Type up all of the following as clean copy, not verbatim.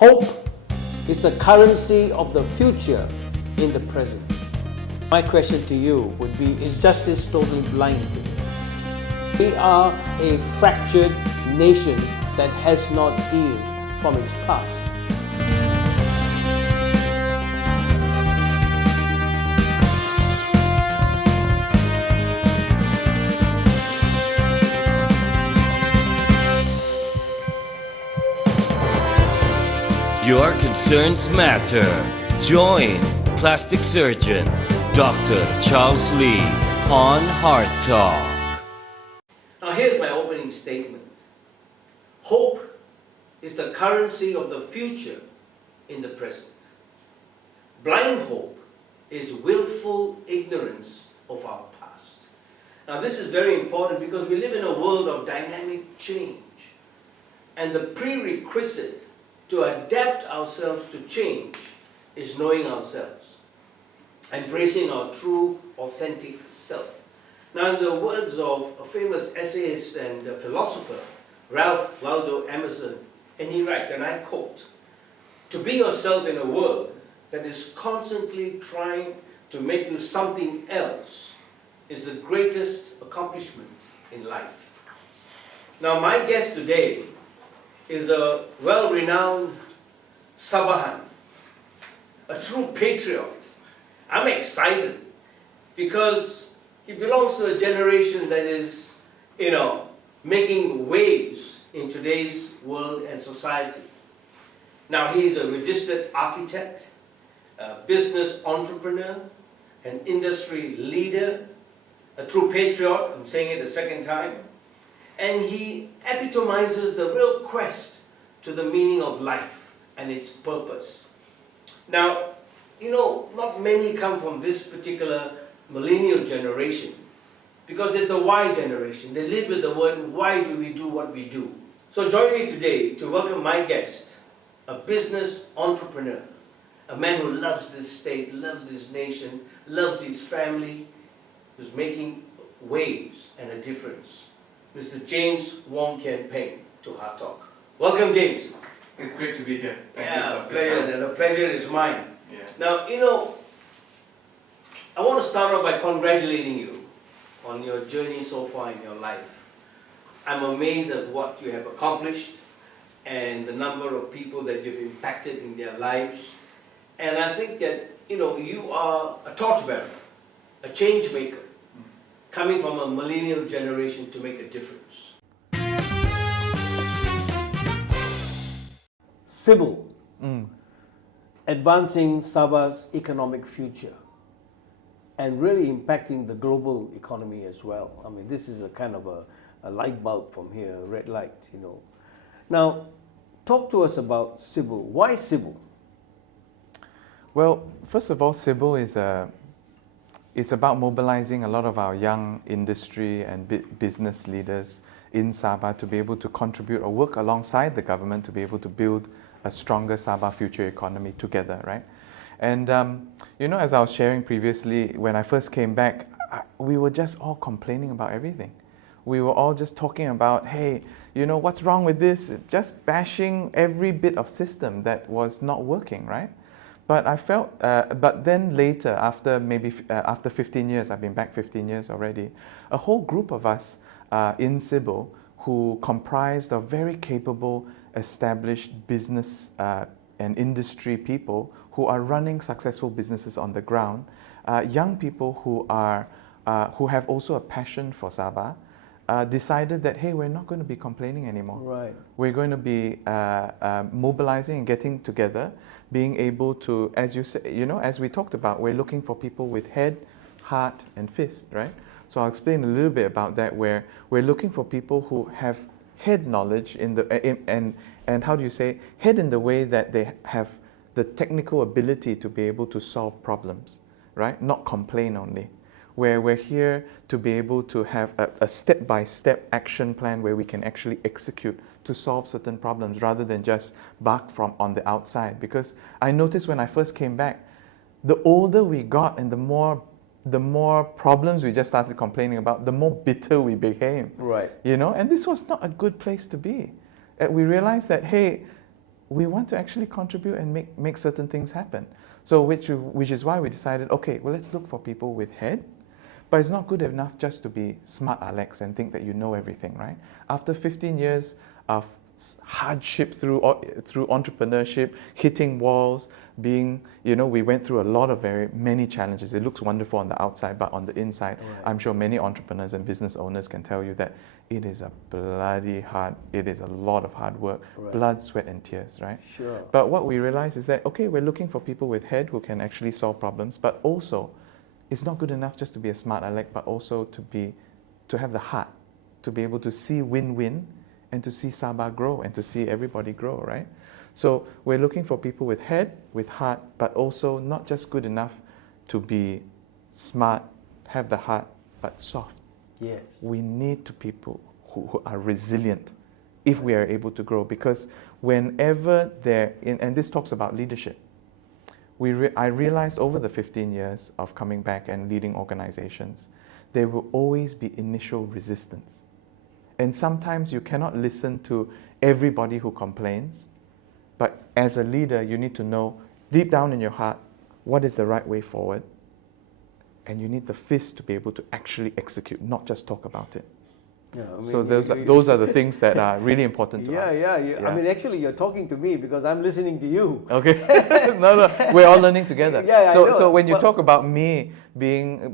Hope is the currency of the future in the present. My question to you would be, is justice totally blind today? We are a fractured nation that has not healed from its past. Your concerns matter. Join plastic surgeon Dr. Charleslee on HEARTtalk. Now here's my opening statement. Hope is the currency of the future in the present. Blind hope is willful ignorance of our past. Now this is very important because we live in a world of dynamic change. And the prerequisite to adapt ourselves to change is knowing ourselves, embracing our true, authentic self. Now, in the words of a famous essayist and philosopher, Ralph Waldo Emerson, and he writes, and I quote, "To be yourself in a world that is constantly trying to make you something else is the greatest accomplishment in life." Now, my guest today is a well-renowned Sabahan, a true patriot. I'm excited because he belongs to a generation that is, making waves in today's world and society. Now he's a registered architect, a business entrepreneur, an industry leader, a true patriot, I'm saying it a second time, and he epitomizes the real quest to the meaning of life and its purpose. Now, not many come from this particular millennial generation because it's the Y generation. They live with the word, why do we do what we do? So join me today to welcome my guest, a business entrepreneur, a man who loves this state, loves this nation, loves his family, who's making waves and a difference. Mr. James Wong to HEARTtalk. Welcome, James. It's great to be here. Thank you, Dr. Pleasure. Charles. The pleasure is mine. Yeah. Now, I want to start off by congratulating you on your journey so far in your life. I'm amazed at what you have accomplished and the number of people that you've impacted in their lives. And I think that, you are a torchbearer, a change maker, coming from a millennial generation to make a difference. SYBIL, advancing Sabah's economic future and really impacting the global economy as well. I mean, this is a kind of a light bulb from here, a red light, Now, talk to us about SYBIL. Why SYBIL? Well, first of all, SYBIL it's about mobilizing a lot of our young industry and business leaders in Sabah to be able to contribute or work alongside the government to be able to build a stronger Sabah future economy together, right? And, as I was sharing previously, when I first came back, we were just all complaining about everything. We were all just talking about, hey, what's wrong with this? Just bashing every bit of system that was not working, right? But I felt, but then later, after 15 years, I've been back 15 years already, a whole group of us in SYBIL who comprised of very capable, established business and industry people who are running successful businesses on the ground, young people who have also a passion for Sabah, decided that, hey, we're not going to be complaining anymore. Right. We're going to be mobilizing and getting together, being able to, as you say, as we talked about, we're looking for people with head, heart, and fist, right? So I'll explain a little bit about that, where we're looking for people who have head knowledge and how do you say, head in the way that they have the technical ability to be able to solve problems, right? Not complain only. Where we're here to be able to have a step-by-step action plan where we can actually execute to solve certain problems rather than just bark from on the outside. Because I noticed when I first came back, the older we got and the more problems we just started complaining about, the more bitter we became. Right. And this was not a good place to be. We realized that, hey, we want to actually contribute and make certain things happen. So which is why we decided, okay, well, let's look for people with head, but it's not good enough just to be smart Alex and think that you know everything, right? After 15 years of hardship through entrepreneurship, hitting walls, being, we went through a lot of many challenges. It looks wonderful on the outside, but on the inside, Right. I'm sure many entrepreneurs and business owners can tell you that it is a lot of hard work, Right. blood, sweat and tears, right? Sure. But what we realized is that, okay, we're looking for people with head who can actually solve problems, but also it's not good enough just to be a smart aleck, but also to have the heart, to be able to see win-win and to see Sabah grow and to see everybody grow, right? So we're looking for people with head, with heart, but also not just good enough to be smart, have the heart, but soft. Yes. We need to people who are resilient if we are able to grow, because whenever and this talks about leadership, I realized over the 15 years of coming back and leading organizations, there will always be initial resistance. And sometimes you cannot listen to everybody who complains, but as a leader, you need to know deep down in your heart what is the right way forward, and you need the fist to be able to actually execute, not just talk about it. Yeah, I mean, So those are the things that are really important to us. Yeah. I mean, actually, you're talking to me because I'm listening to you. Okay. No, we're all learning together. Yeah, I know. So when you talk about me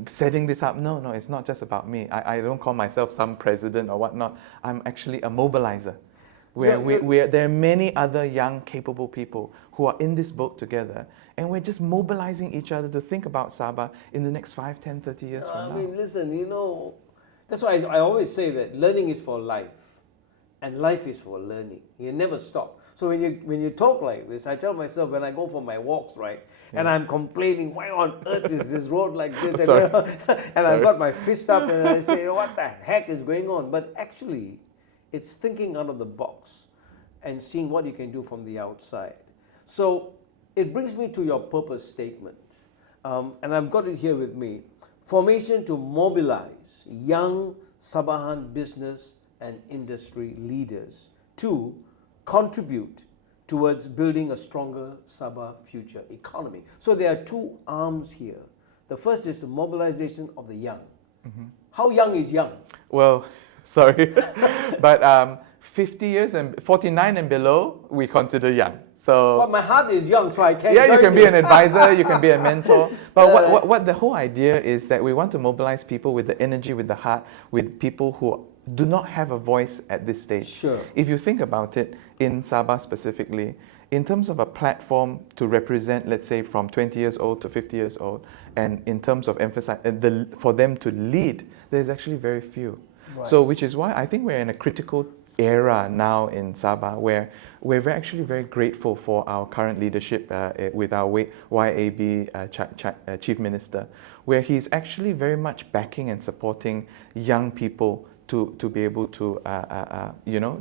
setting this up, no, it's not just about me. I don't call myself some president or whatnot. I'm actually a mobilizer. There are many other young, capable people who are in this boat together, and we're just mobilizing each other to think about Sabah in the next 5, 10, 30 years from now. I mean, listen, that's why I always say that learning is for life, and life is for learning. You never stop. So when you talk like this, I tell myself when I go for my walks, right, and I'm complaining, why on earth is this road like this? And I've got my fist up and I say, what the heck is going on? But actually, it's thinking out of the box and seeing what you can do from the outside. So it brings me to your purpose statement, and I've got it here with me. Formation to mobilize young Sabahan business and industry leaders to contribute towards building a stronger Sabah future economy. So there are two arms here. The first is the mobilization of the young. Mm-hmm. How young is young? Well, sorry, but 50 years and 49 and below, we consider young. So, well, my heart is young, so I can't. Yeah, you can be an advisor, you can be a mentor. But what the whole idea is that we want to mobilize people with the energy, with the heart, with people who do not have a voice at this stage. Sure. If you think about it, in Sabah specifically, in terms of a platform to represent, let's say, from 20 years old to 50 years old, and in terms of for them to lead, there's actually very few. Right. So, which is why I think we're in a critical era now in Sabah where we're actually very grateful for our current leadership with our YAB Chief Minister, where he's actually very much backing and supporting young people to be able to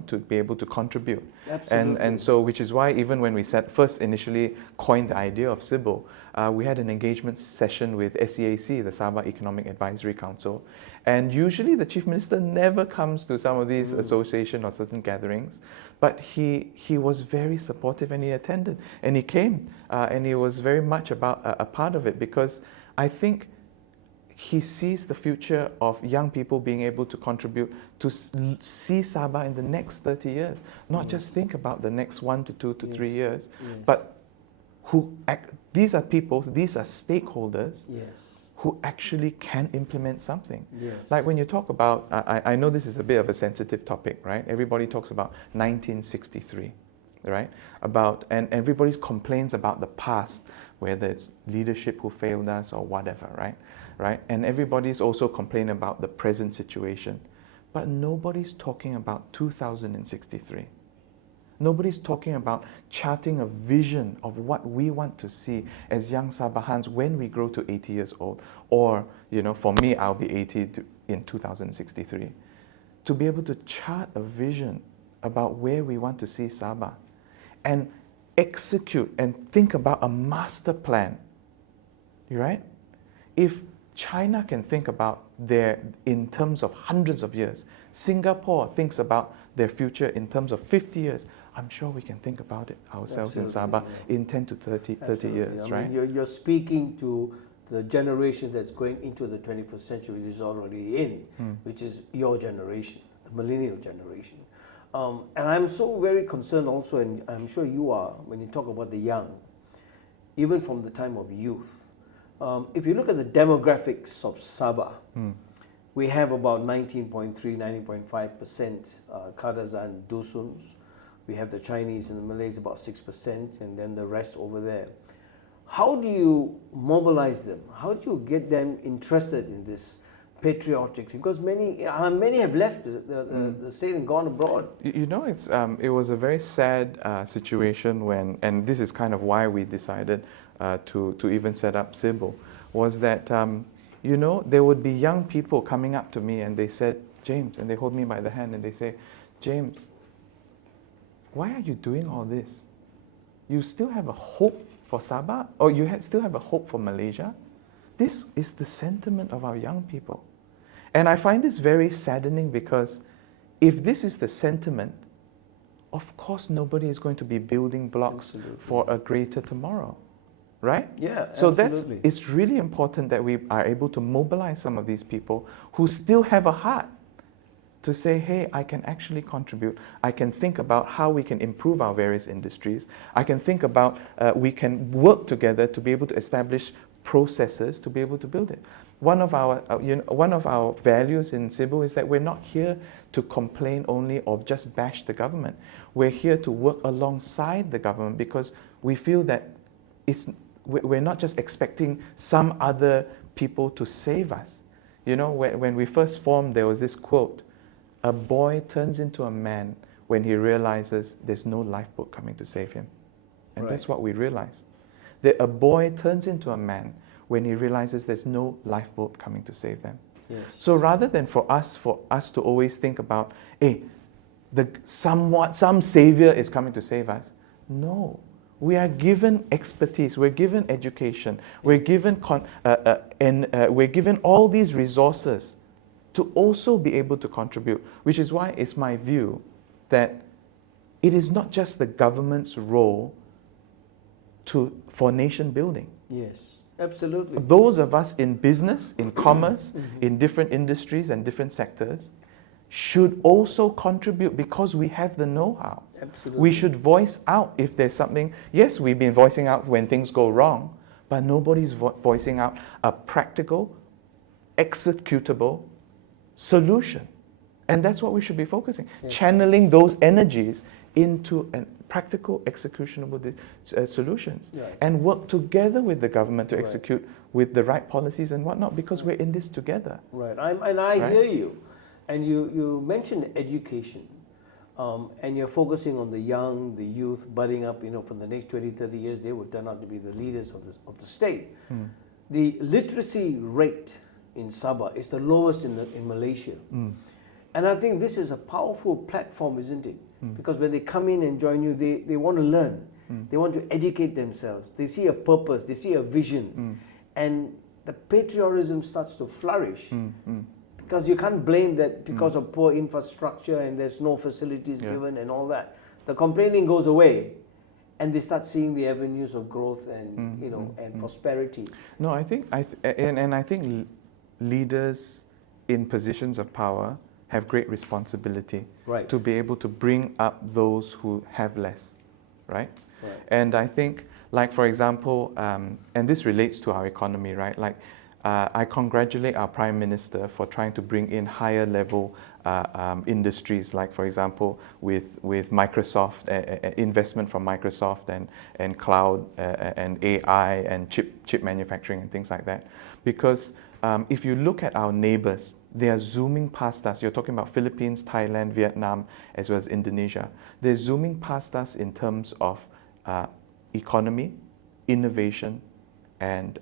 to be able to contribute. Absolutely. And so which is why even when we first initially coined the idea of SYBIL, we had an engagement session with SEAC, the Sabah Economic Advisory Council, and usually the Chief Minister never comes to some of these association or certain gatherings, but he was very supportive and he attended and he came and he was very much about a part of it, because I think he sees the future of young people being able to contribute to see Sabah in the next 30 years, not just think about the next 1 to 2 to 3 years, but these are people, these are stakeholders who actually can implement something. Like when you talk about, I know this is a bit of a sensitive topic, right? Everybody talks about 1963, right? And everybody complains about the past, whether it's leadership who failed us or whatever, right? And everybody's also complaining about the present situation. But nobody's talking about 2063. Nobody's talking about charting a vision of what we want to see as young Sabahans when we grow to 80 years old. Or, for me, I'll be 80 in 2063. To be able to chart a vision about where we want to see Sabah and execute and think about a master plan, right? If China can think about in terms of hundreds of years, Singapore thinks about their future in terms of 50 years, I'm sure we can think about it ourselves Absolutely, in Sabah yeah. in 10 to 30 Absolutely. years, I right? mean, you're speaking to the generation that's going into the 21st century, which is already in, which is your generation, the millennial generation. And I'm so very concerned also, and I'm sure you are, when you talk about the young, even from the time of youth. If you look at the demographics of Sabah, we have about 19.3, 19.5% Kadazan Dusuns. We have the Chinese and the Malays about 6%, and then the rest over there. How do you mobilize them? How do you get them interested in this patriotic? Because many have left the state and gone abroad. You know, it was a very sad situation when, and this is kind of why we decided to even set up SYBIL, was that, you know, there would be young people coming up to me and they said, James, and they hold me by the hand and they say, James, why are you doing all this? You still have a hope for Sabah, or you still have a hope for Malaysia? This is the sentiment of our young people. And I find this very saddening because if this is the sentiment, of course nobody is going to be building blocks for a greater tomorrow, right? Yeah, so absolutely. it's really important that we are able to mobilize some of these people who still have a heart to say, hey, I can actually contribute. I can think about how we can improve our various industries. I can think about we can work together to be able to establish processes to be able to build it. One of our values in SYBIL is that we're not here to complain only or just bash the government. We're here to work alongside the government because we feel that we're not just expecting some other people to save us. You know, when we first formed, there was this quote, a boy turns into a man when he realizes there's no lifeboat coming to save him. And Right. that's what we realized. That a boy turns into a man when he realizes there's no lifeboat coming to save them. Yes. So rather than for us to always think about, hey, some savior is coming to save us. No. We are given expertise, we're given education, we're given we're given all these resources to also be able to contribute, which is why it's my view that it is not just the government's role for nation building. Yes, absolutely. Those of us in business, in commerce, in different industries and different sectors should also contribute because we have the know-how. Absolutely. We should voice out if there's something. Yes, we've been voicing out when things go wrong, but nobody's voicing out a practical, executable solution. And that's what we should be focusing, channeling those energies into practical, executionable solutions, Right. and work together with the government to execute with the right policies and whatnot, because we're in this together. Right, I hear you. And you mentioned education, and you're focusing on the young, the youth budding up, you know, from the next 20, 30 years, they will turn out to be the leaders of the state. The literacy rate in Sabah is the lowest in Malaysia. And I think this is a powerful platform, isn't it? Because when they come in and join you, they want to learn. They want to educate themselves. They see a purpose, they see a vision. And the patriotism starts to flourish. Because you can't blame that because of poor infrastructure and there's no facilities given and all that. The complaining goes away, and they start seeing the avenues of growth and and prosperity. No, I think I think leaders in positions of power have great responsibility to be able to bring up those who have less, right? And I think, like for example, and this relates to our economy, right? Like, I congratulate our Prime Minister for trying to bring in higher level industries, like for example with Microsoft, investment from Microsoft and cloud and AI and chip manufacturing and things like that. Because if you look at our neighbors, they are zooming past us. You're talking about Philippines, Thailand, Vietnam, as well as Indonesia. They're zooming past us in terms of economy, innovation, and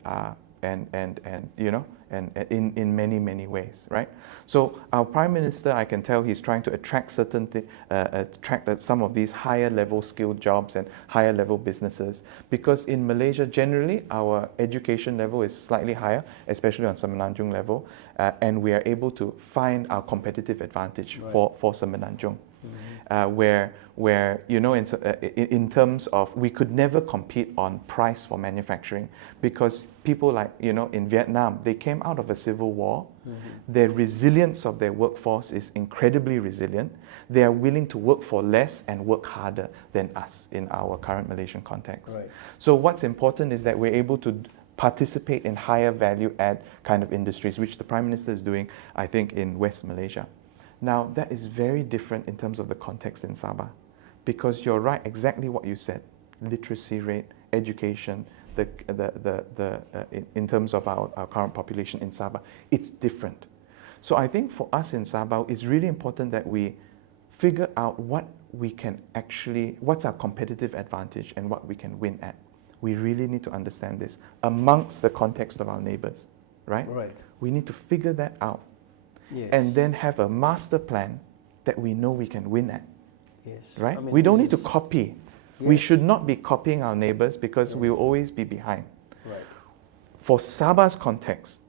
in many ways, right? So our Prime Minister, I can tell he's trying to attract some of these higher level skilled jobs and higher level businesses, because in Malaysia generally our education level is slightly higher, especially on Semenanjung level, and we are able to find our competitive advantage for Semenanjung. where you know, in terms of, we could never compete on price for manufacturing, because people like, you know, in Vietnam, they came out of a civil war. Their resilience of their workforce is incredibly resilient. They are willing to work for less and work harder than us in our current Malaysian context. Right. So what's important is that we're able to participate in higher value add kind of industries, which the Prime Minister is doing, I think, in West Malaysia. Now, that is very different in terms of the context in Sabah, because you're right, exactly what you said. Literacy rate, education, in terms of our current population in Sabah, it's different. So I think for us in Sabah, it's really important that we figure out what we can actually, what's our competitive advantage and what we can win at. We really need to understand this amongst the context of our neighbors, right? Right. We need to figure that out. Yes. And then have a master plan that we know we can win at, Yes. right? I mean, We don't this need to is- copy. We Yes. should not be copying our neighbors, because Yeah. we'll always be behind. Right. For Sabah's context,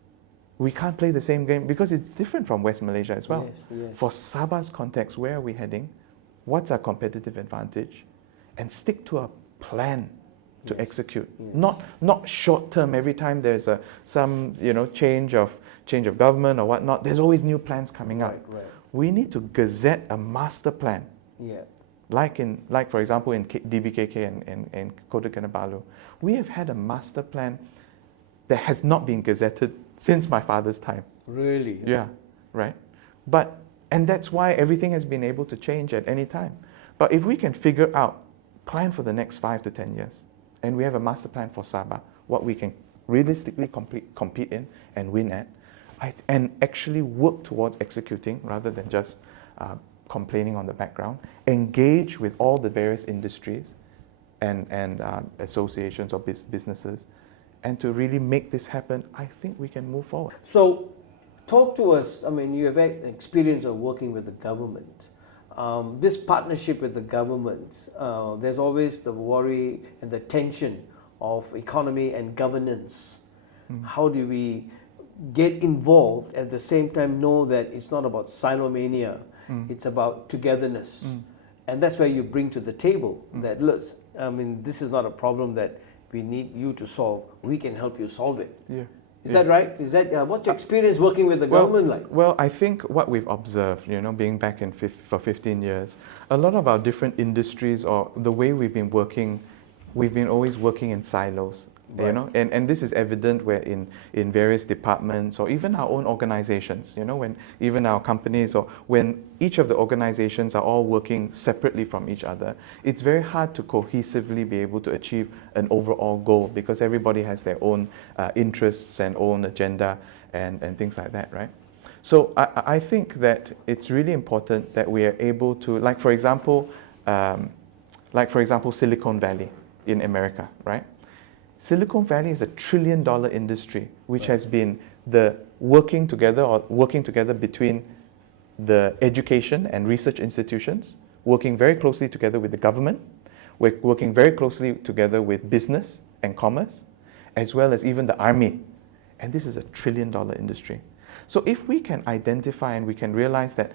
we can't play the same game because it's different from West Malaysia as well. Yes, yes. For Sabah's context, where are we heading? What's our competitive advantage? And stick to a plan to Yes, execute. yes. Not short term. Every time there's some change of government or whatnot, there's always new plans coming up. Right, right. We need to gazette a master plan. Yeah. Like for example in DBKK and Kota Kinabalu, we have had a master plan that has not been gazetted since my father's time. Really? Yeah, right. And that's why everything has been able to change at any time. But if we can figure out, plan for the next 5 to 10 years, and we have a master plan for Sabah, what we can realistically compete in and win at, and actually work towards executing rather than just complaining on the background, engage with all the various industries and associations or businesses, and to really make this happen, I think we can move forward. So, talk to us. I mean, you have had experience of working with the government. This partnership with the government, there's always the worry and the tension of economy and governance. How do we get involved at the same time know that it's not about silomania, it's about togetherness? And that's where you bring to the table that, look, I mean, this is not a problem that we need you to solve. We can help you solve it. Yeah. Is that right? Is that what's your experience working with the government like? Well, I think what we've observed, being back for 15 years, a lot of our different industries or the way we've been working, we've been always working in silos. Right. And this is evident where in various departments or even our own organizations, when even our companies or when each of the organizations are all working separately from each other, it's very hard to cohesively be able to achieve an overall goal because everybody has their own interests and own agenda and things like that, right? So I think that it's really important that we are able to, like for example, Silicon Valley in America, right? Silicon Valley is $1 trillion industry, which has been the working together between the education and research institutions, working very closely together with the government, working very closely together with business and commerce, as well as even the army. And this is $1 trillion industry. So if we can identify and we can realize that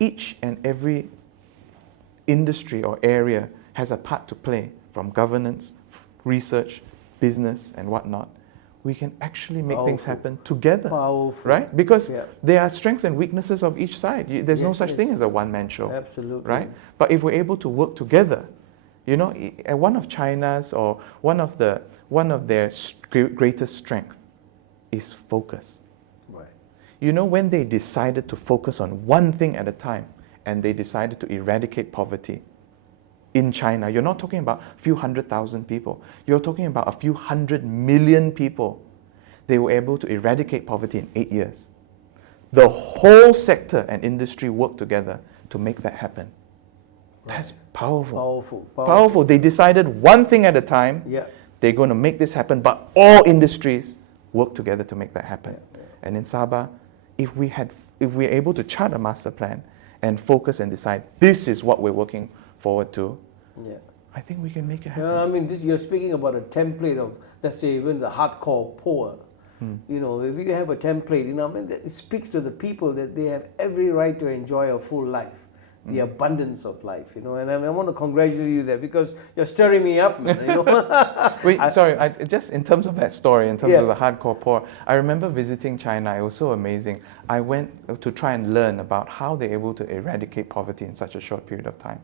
each and every industry or area has a part to play, from governance, research, business and whatnot, we can actually make things happen together. Powerful. Right? Because there are strengths and weaknesses of each side. There's no such thing as a one-man show. Absolutely. Right? But if we're able to work together, one of China's or one of their greatest strength is focus. Right. When they decided to focus on one thing at a time and they decided to eradicate poverty, in China, you're not talking about a few 100,000 people. You're talking about a few 100 million people. They were able to eradicate poverty in 8 years. The whole sector and industry worked together to make that happen. Right. That's powerful. Powerful. They decided one thing at a time. Yeah. They're going to make this happen, but all industries work together to make that happen. Yeah. And in Sabah, if we're able to chart a master plan and focus and decide this is what we're working forward to, I think we can make it happen. I mean, you're speaking about a template of, let's say, even the hardcore poor. If you have a template, it speaks to the people that they have every right to enjoy a full life. the abundance of life, you know. And I want to congratulate you there because you're stirring me up, man, you know. Wait, sorry, just in terms of that story, in terms Yeah. of the hardcore poor, I remember visiting China. It was so amazing. I went to try and learn about how they're able to eradicate poverty in such a short period of time.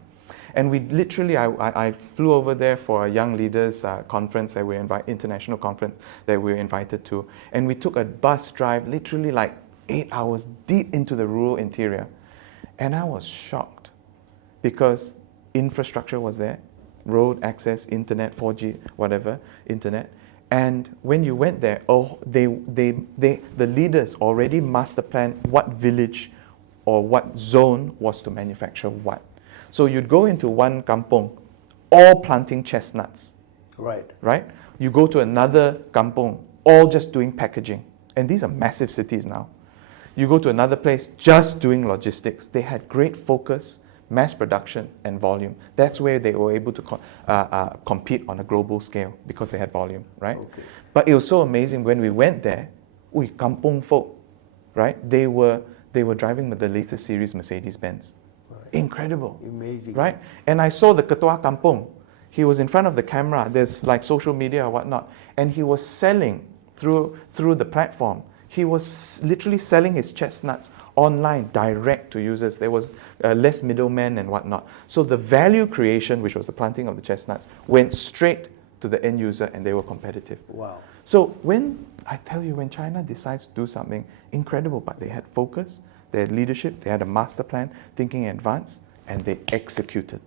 And we literally, I flew over there for a young leaders conference that international conference that we were invited to. And we took a bus drive, literally like 8 hours deep into the rural interior. And I was shocked because infrastructure was there, road access, internet, 4G, whatever, internet. And when you went there, the leaders already master planned what village or what zone was to manufacture what. So you'd go into one kampong, all planting chestnuts. Right. Right? You go to another kampong, all just doing packaging. And these are massive cities now. You go to another place, just doing logistics. They had great focus, mass production, and volume. That's where they were able to compete on a global scale because they had volume, right? Okay. But it was so amazing when we went there, kampong folk, right? They were driving the latest series Mercedes-Benz. Right. Incredible. Amazing. Right? And I saw the Ketua Kampung. He was in front of the camera. There's like social media or whatnot. And he was selling through the platform. He was literally selling his chestnuts online, direct to users. There was less middlemen and whatnot. So the value creation, which was the planting of the chestnuts, went straight to the end user and they were competitive. Wow. So when China decides to do something incredible, but they had focus, they had leadership, they had a master plan, thinking in advance, and they executed.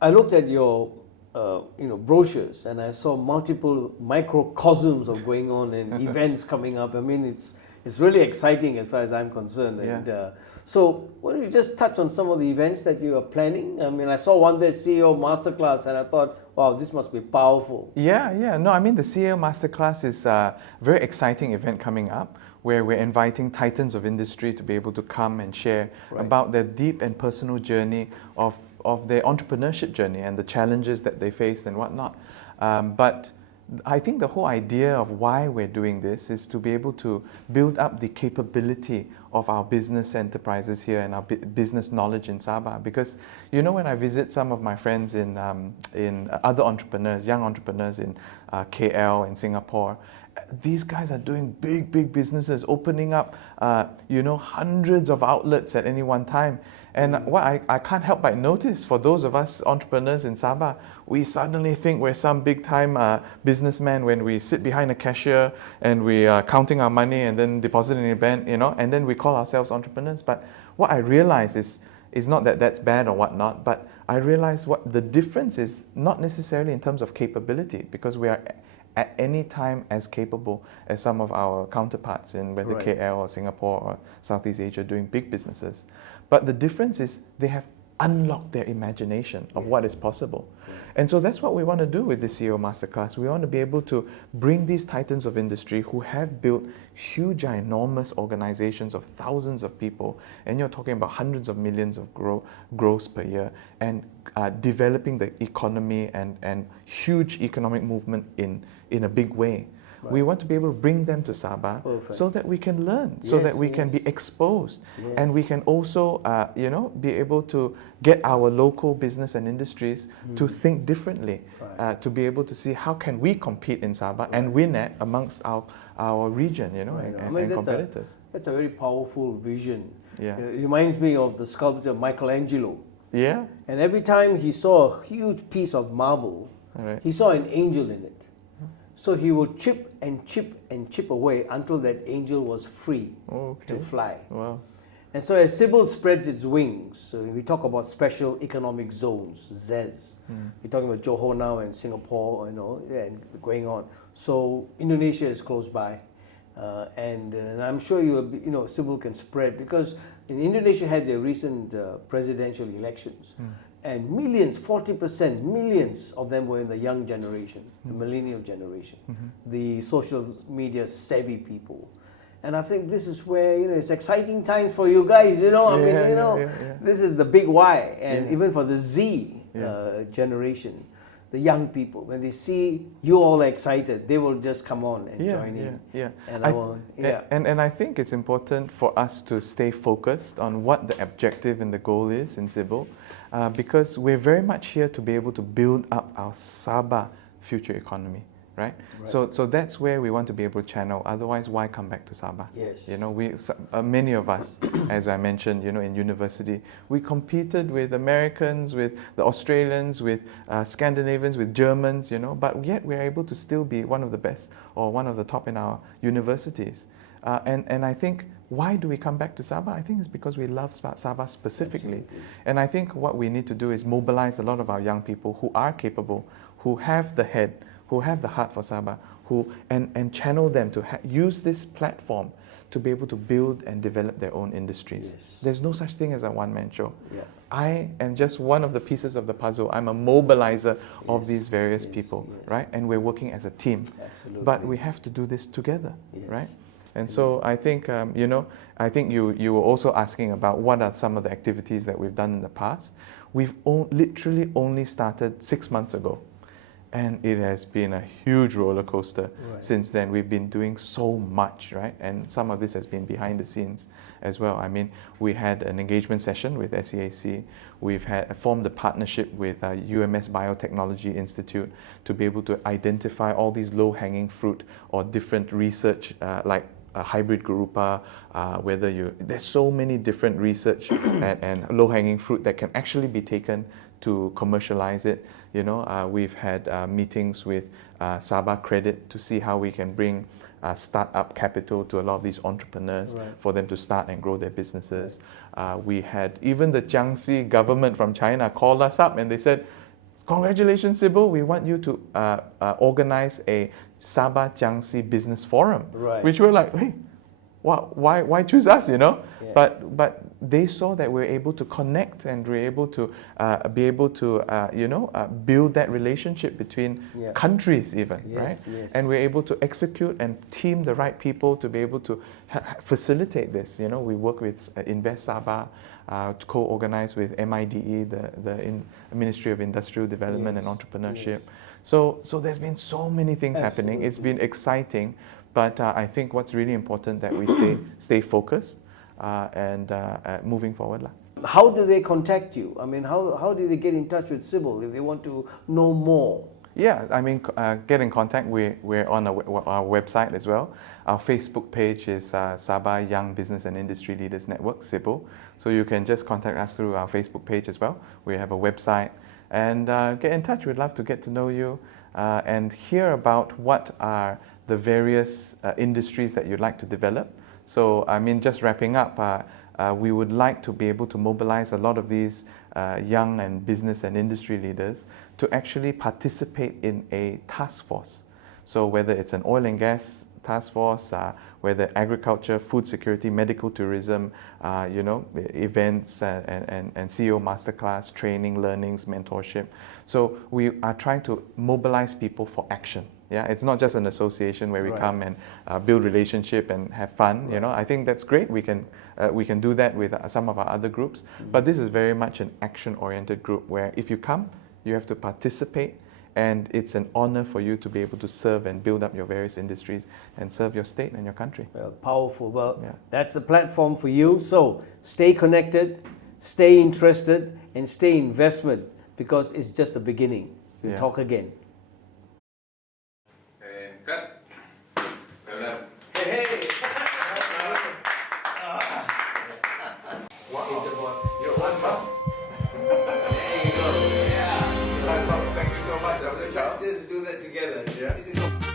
I looked at your brochures and I saw multiple microcosms of going on and events coming up. I mean, it's really exciting as far as I'm concerned. Yeah. And so why don't you just touch on some of the events that you are planning? I mean, I saw one there, CEO Masterclass, and I thought, wow, this must be powerful. Yeah. No, I mean, the CEO Masterclass is a very exciting event coming up where we're inviting titans of industry to be able to come and share about their deep and personal journey of their entrepreneurship journey and the challenges that they faced and whatnot. But I think the whole idea of why we're doing this is to be able to build up the capability of our business enterprises here and our business knowledge in Sabah. Because, you know, when I visit some of my friends in other entrepreneurs, young entrepreneurs in KL and Singapore, these guys are doing big businesses, opening up, hundreds of outlets at any one time. And what I can't help but notice for those of us entrepreneurs in Sabah, we suddenly think we're some big-time businessman when we sit behind a cashier and we are counting our money and then depositing in a bank, and then we call ourselves entrepreneurs. But what I realize is not that that's bad or whatnot, but I realize what the difference is not necessarily in terms of capability, because we are at any time as capable as some of our counterparts in whether KL or Singapore or Southeast Asia doing big businesses. But the difference is they have unlocked their imagination of what is possible. And so that's what we want to do with the CEO Masterclass. We want to be able to bring these titans of industry who have built huge, enormous organizations of thousands of people, and you're talking about hundreds of millions of gross per year, and developing the economy and huge economic movement in a big way. We want to be able to bring them to Sabah so that we can learn, so that we can be exposed, and we can also, be able to get our local business and industries to think differently, to be able to see how can we compete in Sabah and win at amongst our region, and competitors. That's a very powerful vision. Yeah. It reminds me of the sculptor Michelangelo. Yeah. And every time he saw a huge piece of marble, he saw an angel in it. So he would chip and chip and chip away until that angel was free to fly. Wow. And so as SYBIL spreads its wings, so we talk about special economic zones, ZEZ. We're talking about Johor now and Singapore, and going on. So Indonesia is close by. And I'm sure SYBIL can spread, because in Indonesia had their recent presidential elections. And millions, 40%, millions of them were in the young generation, the millennial generation, the social media savvy people. And I think this is where, it's exciting times for you guys, this is the big why. And even for the Z generation, the young people, when they see you all excited, they will just come on and join in. Yeah. And I think it's important for us to stay focused on what the objective and the goal is in SYBIL, because we're very much here to be able to build up our Sabah future economy. Right? So that's where we want to be able to channel. Otherwise, why come back to Sabah? Yes. You know, many of us, as I mentioned, you know, in university, we competed with Americans, with the Australians, with Scandinavians, with Germans, you know, but yet we're able to still be one of the best or one of the top in our universities. And I think, why do we come back to Sabah? I think it's because we love Sabah specifically. Absolutely. And I think what we need to do is mobilize a lot of our young people who are capable, who have the head, who have the heart for Sabah, and channel them to use this platform to be able to build and develop their own industries. Yes. There's no such thing as a one-man show. Yeah. I am just one of the pieces of the puzzle. I'm a mobilizer of these various people, right? And we're working as a team. Absolutely. But we have to do this together, Yes. right? And so I think, you know, I think you were also asking about what are some of the activities that we've done in the past. We've literally only started 6 months ago. And it has been a huge roller coaster since then. We've been doing so much, right? And some of this has been behind the scenes as well. I mean, we had an engagement session with SEAC. We've formed a partnership with UMS Biotechnology Institute to be able to identify all these low-hanging fruit or different research like hybrid garupa, there's so many different research and low-hanging fruit that can actually be taken to commercialize it. You know, we've had meetings with Sabah Credit to see how we can bring start-up capital to a lot of these entrepreneurs for them to start and grow their businesses. We had even the Jiangxi government from China called us up and they said, congratulations, SYBIL, we want you to organize a Sabah Jiangxi Business Forum. Which we're like, hey, why choose us, you know? Yeah. But they saw that we're able to connect and we're able to build that relationship between countries even, right? Yes. And we're able to execute and team the right people to be able to facilitate this. You know, we work with Invest Sabah, to co-organize with MIDE, the Ministry of Industrial Development and Entrepreneurship. So there's been so many things happening. It's been exciting. But I think what's really important that we stay focused and moving forward. How do they contact you? I mean, how do they get in touch with SYBIL if they want to know more? Yeah, I mean, get in contact. We're on our website as well. Our Facebook page is Sabah Young Business and Industry Leaders Network, SYBIL. So you can just contact us through our Facebook page as well. We have a website. And get in touch. We'd love to get to know you and hear about what are the various industries that you'd like to develop. So, I mean, just wrapping up, we would like to be able to mobilize a lot of these young and business and industry leaders to actually participate in a task force. So whether it's an oil and gas task force, whether agriculture, food security, medical tourism, events and CEO masterclass, training, learnings, mentorship. So we are trying to mobilize people for action. Yeah, it's not just an association where we come and build relationship and have fun. You know, I think that's great. We can do that with some of our other groups. But this is very much an action-oriented group where if you come, you have to participate, and it's an honor for you to be able to serve and build up your various industries and serve your state and your country. Well, powerful. Well, that's the platform for you. So stay connected, stay interested, and stay investment because it's just the beginning. We'll talk again. Cut. Hey! Wow. It's about your one mouth. There you go. Yeah. Thank you so much, Dr. Charles. Let's just do that together. Yeah.